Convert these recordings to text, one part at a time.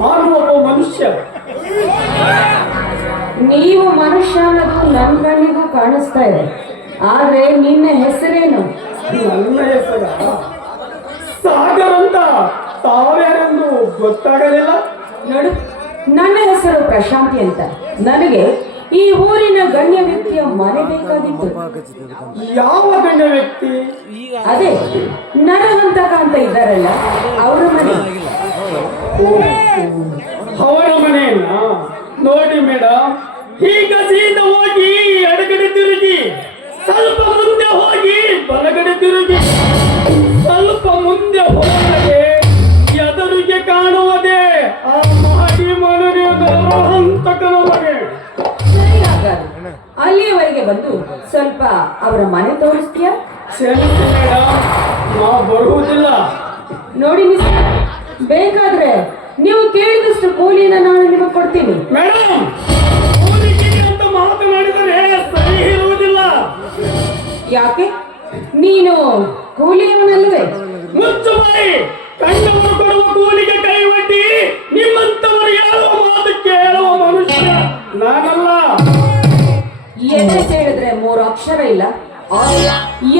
ನಾನು ಒಬ್ಬ ಮನುಷ್ಯ. ನೀವು ಮನುಷ್ಯ ಅನ್ನೋದು ನನ್ನ ಕಣ್ಣಿಗೂ ಕಾಣಿಸ್ತಾ ಇದೆ. ಆದ್ರೆ ನಿನ್ನ ಹೆಸರೇನು? ನನ್ನ ಹೆಸರ ಸಾಗರ್ ಅಂತ. ತಾವ್ಯಾರೆಂದು ಗೊತ್ತಾಗಲಿಲ್ಲ. ನೋಡು ನನ್ನ ಹೆಸರು ಪ್ರಶಾಂತಿ ಅಂತ. ನನಗೆ ಈ ಊರಿನ ಗಣ್ಯ ವ್ಯಕ್ತಿಯ ಮನೆ ಬೇಕಾಗಿತ್ತು. ಯಾವ ಗಣ್ಯ ವ್ಯಕ್ತಿ? ಅದೇ ನರವಂತಕ ಅಂತ ಇದ್ದಾರಲ್ಲ ಅವರ ಮನೆ. ಅವರ ಮನೆ ನೋಡಿ ಮೇಡಮ್ ಈಗ ಸೀದಾ ಹೋಗಿ ಎಡಗಡೆ ತಿರುಗಿ ಸ್ವಲ್ಪ ಮುಂದೆ ಹೋಗಿ ಬಲಗಡೆ ತಿರುಗಿ ಸ್ವಲ್ಪ ಮುಂದೆ ಹೋದರೆ ಅವರ ಮನೆ ತೋರಿಸ್ತೀಯಾ ಕ್ಷಮಿಸಿ ಮೇಡಮ್ ನಾವು ಬರುವುದಿಲ್ಲ. ನೋಡಿ ಮಿಸ್ಟರ್ ಬೇಕಾದ್ರೆ ನೀವು ಕೇಳಿದಷ್ಟು ಕೂಲಿನ ನಾನು ನಿಮಗೆ ಕೊಡ್ತೀನಿ. ಮೇಡಮ್ ಅಂತ ಮಾತನಾಡಿದರೆ ಸರಿ ಇರುವುದಿಲ್ಲ. ಯಾಕೆ? ನೀನು ಕೂಲಿಯವನಲ್ಲವೇ? ಮುಚ್ಚು ಬಾಯಿ ಕಂಡವರು ಕೊಡುವ ಕೂಲಿಗೆ ಕೈ ಒಡ್ಡಿ ಇಲ್ಲ.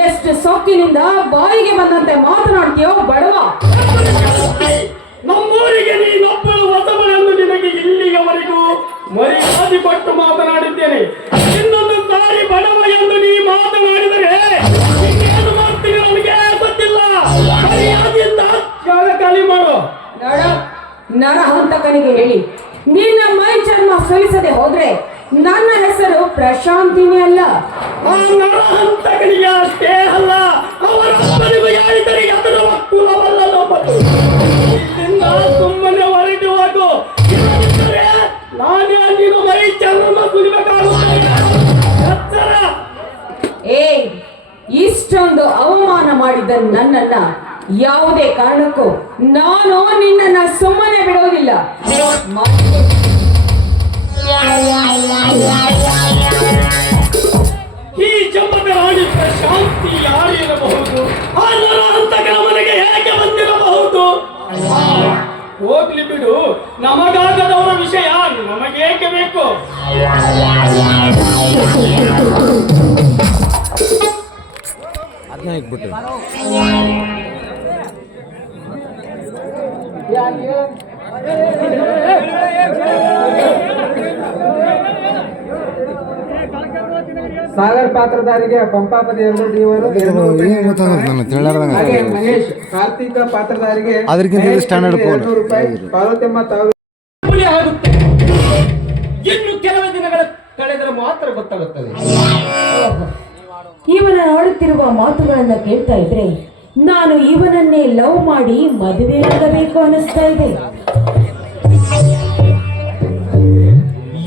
ಎಷ್ಟು ಸೊಕ್ಕಿನಿಂದ ಬಾಯಿಗೆ ಬಂದಂತೆ ಮಾತನಾಡ್ತೀಯೋ ಬಡವ. ನಮ್ಮೂರಿಗೆ ನೀನೊಬ್ಬಳು ಹೊಸಬಳೆಂದು ನಿನಗೆ ಇಲ್ಲಿಯವರೆಗೂ ಮರ್ಯಾದೆ ಕೊಟ್ಟು ಮಾತನಾಡಿದ್ದೇನೆ. ಇನ್ನೊಂದು ಸಾರಿ ಬಡವ ಎಂದು ನೀ ಮಾತನಾಡಿದರೆ ಇನ್ನೇನು ಮಾಡ್ತೀನಿ ನನಗೆ ಗೊತ್ತಿಲ್ಲ. ಮರ್ಯಾದೆಯಿಂದ ಜಾಗ ಖಾಲಿ ಮಾಡು. ನರ ನರಹಂತಕನಿಗೆ ಹೇಳಿ. ನಿನ್ನ ಮೈ ಚರ್ಮ ಸಲ್ಲಿಸದೆ ಹೋದ್ರೆ ನನ್ನ ಹೆಸರು ಪ್ರಶಾಂತಿನಿ ಅಲ್ಲ. ಅಷ್ಟೇ ಅಲ್ಲ ಇಲ್ಲಿಂದ ಸುಮ್ಮನೆ ಹೊರಟು ಹೋಗು. ನಾನೇ ನೀನು ಮೈ ಏ ಇಷ್ಟೊಂದು ಅವಮಾನ ಮಾಡಿದ ನನ್ನನ್ನ ಯಾವುದೇ ಕಾರಣಕ್ಕೂ ನಾನು ನಿನ್ನನ್ನ ಸುಮ್ಮನೆ ಬಿಡೋದಿಲ್ಲ. ಈ ಜಂಬದ ರಾಣಿ ಶಾಂತಿ ಯಾರಿರಬಹುದು ಆ ನರಹಂತಕನ ಮನೆಗೆ ಹೇಗೆ ಬಂದಿರಬಹುದು? ಹೋಗ್ಲಿ ಬಿಡು. ನಮಗಾಗದವರ ವಿಷಯ ನಮಗೇಕೆ ಬೇಕು? ಅದನ್ನ ಇಟ್ಬಿಟ್ಟು ಸಾಗರ್ ಪಾತ್ರಧಾರಿಗೆ ಪಂಪಾಪತಿ ಎರಡು ಹಾಗೆ ಮಹೇಶ್ ಕಾರ್ತಿಕ ಪಾತ್ರಧಾರಿಗೆ ಅದಕ್ಕಿಂತ ಸ್ಟ್ಯಾಂಡರ್ಡ್. ಎರಡು ರೂಪಾಯಿ. ಪಾರ್ವತಮ್ಮ ತಾವು ಆಗುತ್ತೆ. ಇನ್ನು ಕೆಲವು ದಿನಗಳ ಕಳೆದರೆ ಮಾತ್ರ ಗೊತ್ತಾಗುತ್ತದೆ. ಇವನ ಆಡುತ್ತಿರುವ ಮಾತುಗಳನ್ನ ಕೇಳ್ತಾ ಇದ್ರೆ ನಾನು ಇವನನ್ನೇ ಲವ್ ಮಾಡಿ ಮದುವೆ ಆಗಬೇಕು ಅನಿಸ್ತಾ ಇದೆ.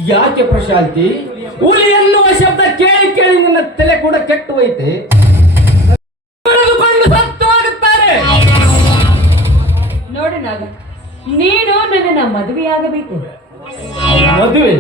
ಯಾಕೆ ಪ್ರಶಾಂತಿ? ಹುಲಿ ಎನ್ನುವ ಶಬ್ದ ಕೇಳಿ ಕೇಳಿ ನಿನ್ನ ತಲೆ ಕೂಡ ಕೆಟ್ಟು ಹೋಯ್ತೆ ನೋಡಿ ನಾಗ ನೀನು ಮದುವೆ ಆಗಬೇಕು ಮದುವೆ?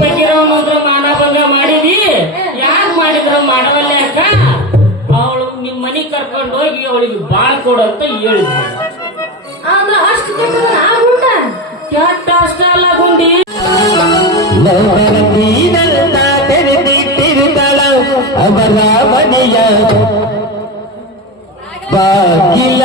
ನೀನಂತರೂ ಪಕ್ಕಿರೋನಂದ್ರು ಮಾನಭಂಗ ಮಾಡಿದಿ? ಯಾರು ಮಾಡಿದ್ರು ಮಾಡವಲ್ಲ ಅಕ್ಕ? ಅವಳು ನಿಮ್ ಮನೆಗ್ ಕರ್ಕೊಂಡು ಹೋಗಿ ಅವಳಿಗೆ ಬಾಳ್ ಕೊಡು ಅಂತ ಹೇಳಿದ್ರು ಆದ್ರ ಅಷ್ಟು ಕೆಟ್ಟದ ಆಗ್ಬಿಟ್ಟ ಕೆಟ್ಟ ಅಷ್ಟ ಅಲ್ಲ ಗುಂಡಿ. ಅವರ ಮನೆಯ ಬಾಗಿಲ.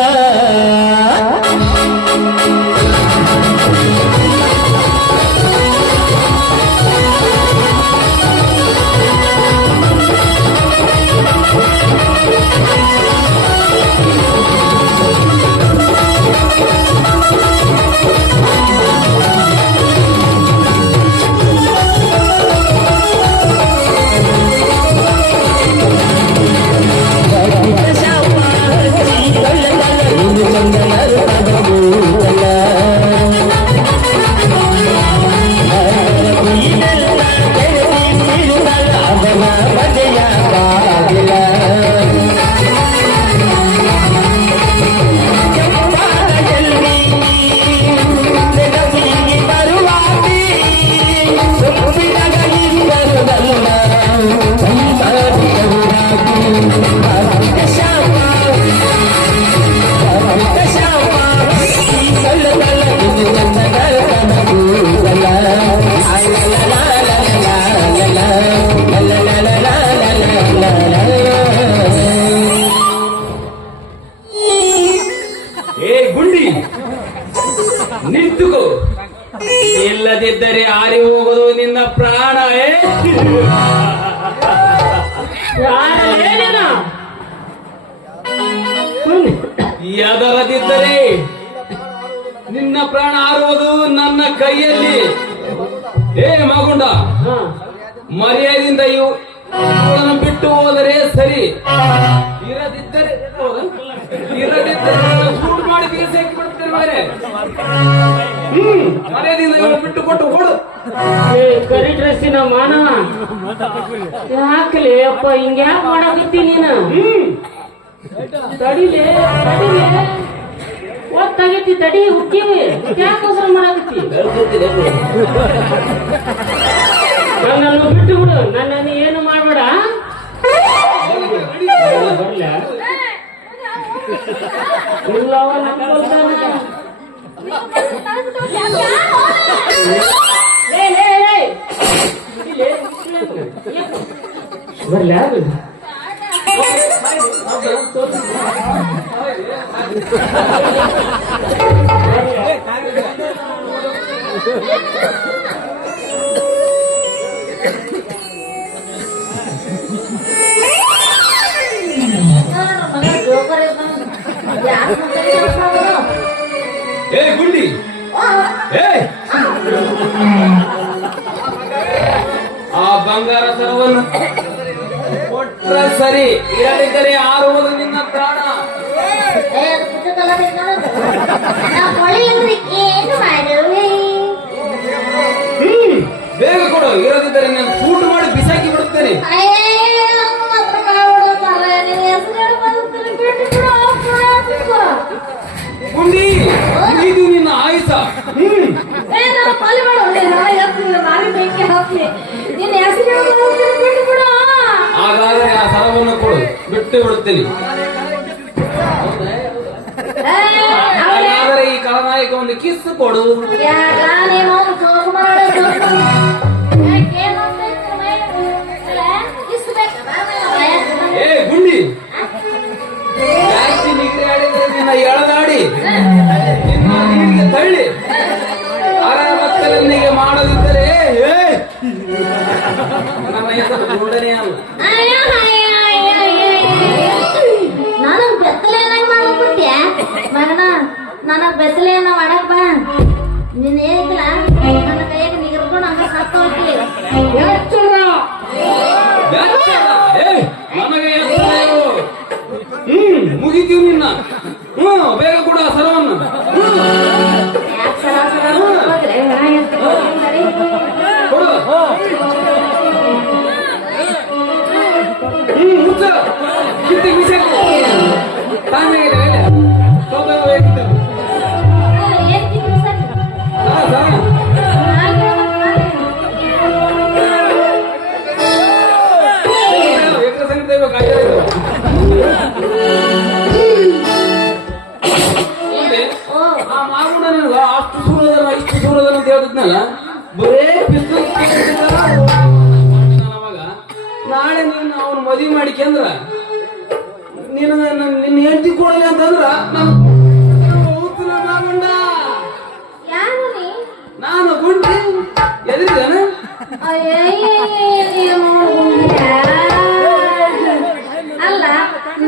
ಎದರದಿದ್ದರೆ ನಿನ್ನ ಪ್ರಾಣ ಆರುವುದು ನನ್ನ ಕೈಯಲ್ಲಿ. ಏ ಮಗುಂಡ ಮರ್ಯಾದಿಂದ ಮರ್ಯಾದೆಯಿಂದ ಇವು ಬಿಟ್ಟು ಹೋದರೆ ಸರಿ. ಇರದಿದ್ದರೆ? ಇರದಿದ್ದರೆ ಸೂಟ್ ಮಾಡಿ ಬೀಸಿ ಹಾಕಿ ಬಿಡ್ತೇನೆ ಹ್ಮ್ ಮರ್ಯಾದೆಯಿಂದ ಇವ್ರನ್ನ ಬಿಟ್ಟು ಕೊಟ್ಟು ಕೊಡು ಏ ಕರಿ ಡ್ರೆಸ್ಸಿನ ಮಾನವ ಯಾಕಲೇ ಅಪ್ಪ ಹಿಂಗ್ಯಾಕ್ ಮಾಡಕತ್ತಿ ನೀನು? ತಡಿಲೆ ತಡಿಲೆ ಒತ್ತಾಗೈತಿ ತಡಿ ಹುಟ್ಟಿವಿ ಯಾಕೋಸ್ಕರ ಮಾಡಾಕತ್ತಿ? ನನ್ನನ್ನು ಬಿಟ್ಟು ಬಿಡು. ನನ್ನನ್ನು ಏನು ಮಾಡ್ಬೇಡ? ಬರ್ಲ? ಏ ಗುಂಡಿ. ಏ ಆ ಬಂಗಾರ ಸರವನ್ನು ಕೊಟ್ರ ಸರಿ. ಇರದಿದ್ದರೆ ಆರುವುದು ನಿನ್ನ ಪ್ರಾಣ. ಬೇಗ ಕೊಡು. ಇರದಿದ್ದರೆ ನಾನು ಸೂಟ್ ಮಾಡಿ ಬಿಸಾಕಿ ಬಿಡುತ್ತೇನೆ. ಮಾತ್ರ. ಗುಂಡಿ ಇದು ನಿನ್ನ ಆಯುಸ. ಹ್ಮ್. ಬಿಟ್ಟು ಬಿಡುತ್ತೇನೆ. ಹಾಗಾದರೆ ಈ ಕಲನಾಯಕ ಒಂದು ಕಿಸ್ ಕೊಡು. ಏ, ಗುಂಡಿ. ಜಾಸ್ತಿ ನಿನ್ನ ನಿನ್ನ ನೀರಿಗೆ ತಳ್ಳಿ. ನಾಳೆ ನೀನು ಅವನು ಮದುವೆ ಮಾಡಿಕೆಂದ್ರ ನೀನು ನೀನು ನಿನ್ನ ಹೆಂಡತಿ ಕೊಡಲಿ ಅಂತಂದ್ರ ನಮ್ಮ ನಾನು ಗುಂಡಿ ಎದಿದ್ದೇನೆ ಅಲ್ಲ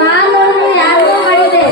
ನಾನು ಯಾರು ಮಾಡಿದೆ